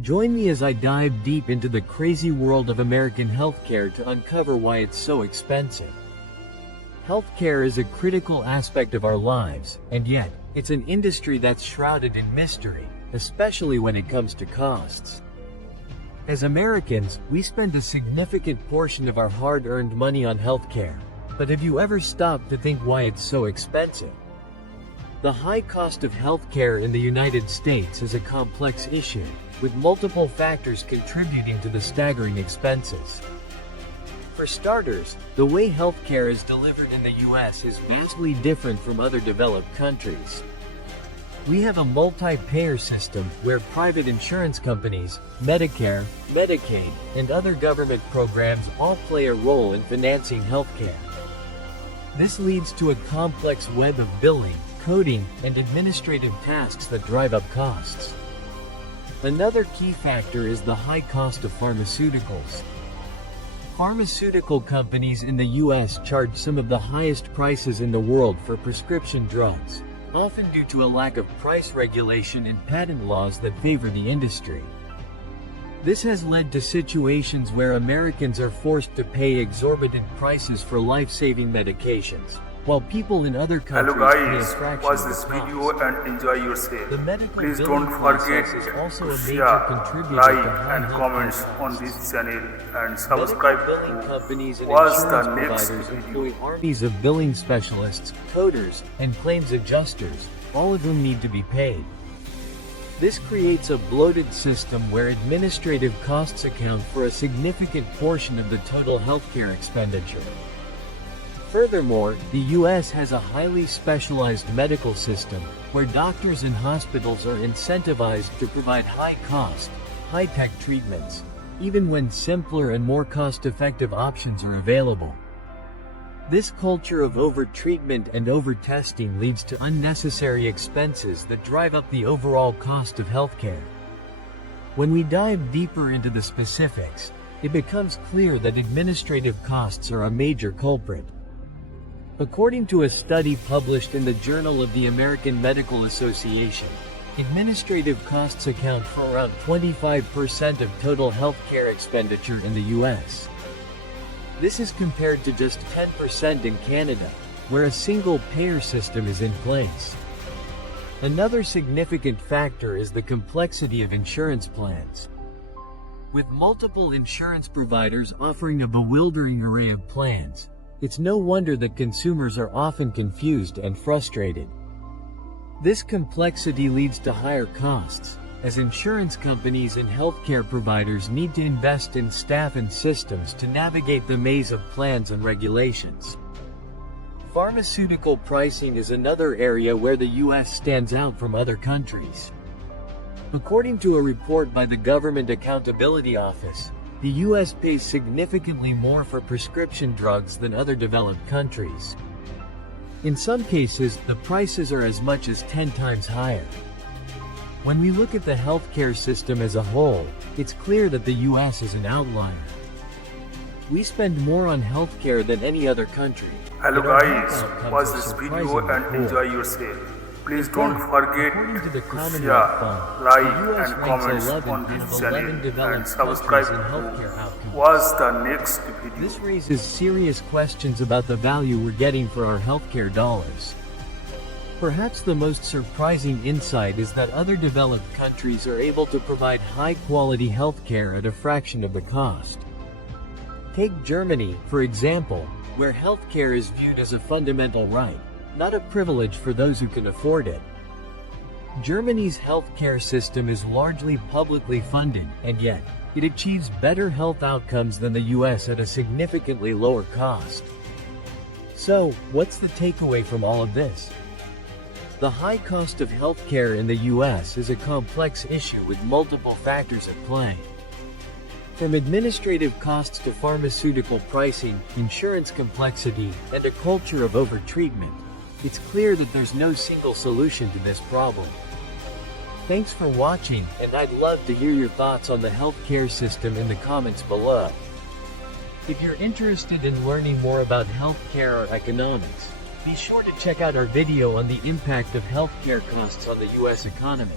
Join me as I dive deep into the crazy world of American healthcare to uncover why it's so expensive. Healthcare is a critical aspect of our lives, and yet, it's an industry that's shrouded in mystery, especially when it comes to costs. As Americans, we spend a significant portion of our hard-earned money on healthcare. But have you ever stopped to think why it's so expensive? The high cost of healthcare in the United States is a complex issue, with multiple factors contributing to the staggering expenses. For starters, the way healthcare is delivered in the U.S. is vastly different from other developed countries. We have a multi-payer system where private insurance companies, Medicare, Medicaid, and other government programs all play a role in financing healthcare. This leads to a complex web of billing, coding, and administrative tasks that drive up costs. Another key factor is the high cost of pharmaceuticals. Pharmaceutical companies in the U.S. charge some of the highest prices in the world for prescription drugs, often due to a lack of price regulation and patent laws that favor the industry. This has led to situations where Americans are forced to pay exorbitant prices for life-saving medications, while people in other countries pay a fraction watch of the this cost. video and enjoy yourself. The medical Please billing don't forget process is also to a major share, contributor like to high and healthcare comments on costs. this channel and Medical subscribe billing to companies and watch insurance the next providers video. employ armies of billing specialists, coders, and claims adjusters, all of whom need to be paid. This creates a bloated system where administrative costs account for a significant portion of the total healthcare expenditure. Furthermore, the U.S. has a highly specialized medical system, where doctors and hospitals are incentivized to provide high-cost, high-tech treatments, even when simpler and more cost-effective options are available. This culture of over-treatment and over-testing leads to unnecessary expenses that drive up the overall cost of healthcare. When we dive deeper into the specifics, it becomes clear that administrative costs are a major culprit. According to a study published in the Journal of the American Medical Association, administrative costs account for around 25% of total healthcare expenditure in the U.S. This is compared to just 10% in Canada, where a single-payer system is in place. Another significant factor is the complexity of insurance plans. With multiple insurance providers offering a bewildering array of plans, it's no wonder that consumers are often confused and frustrated. This complexity leads to higher costs, as insurance companies and healthcare providers need to invest in staff and systems to navigate the maze of plans and regulations. Pharmaceutical pricing is another area where the U.S. stands out from other countries. According to a report by the Government Accountability Office, the U.S. pays significantly more for prescription drugs than other developed countries. In some cases, the prices are as much as 10 times higher. When we look at the healthcare system as a whole, it's clear that the U.S. is an outlier. We spend more on healthcare than any other country. Hello Yet our guys, health outcomes watch are this video surprisingly and poor. enjoy yourself. Please In don't fact, forget according to the to Commonwealth share, Fund, like the U.S. and ranks comments 11 on out of this 11 channel and developed subscribe countries in to healthcare outcomes. watch the next video. This raises serious questions about the value we're getting for our healthcare dollars. Perhaps the most surprising insight is that other developed countries are able to provide high-quality healthcare at a fraction of the cost. Take Germany, for example, where healthcare is viewed as a fundamental right, not a privilege for those who can afford it. Germany's healthcare system is largely publicly funded, and yet, it achieves better health outcomes than the U.S. at a significantly lower cost. So, what's the takeaway from all of this? The high cost of healthcare in the U.S. is a complex issue with multiple factors at play. From administrative costs to pharmaceutical pricing, insurance complexity, and a culture of overtreatment, it's clear that there's no single solution to this problem. Thanks for watching, and I'd love to hear your thoughts on the healthcare system in the comments below. If you're interested in learning more about healthcare or economics, be sure to check out our video on the impact of healthcare costs on the U.S. economy.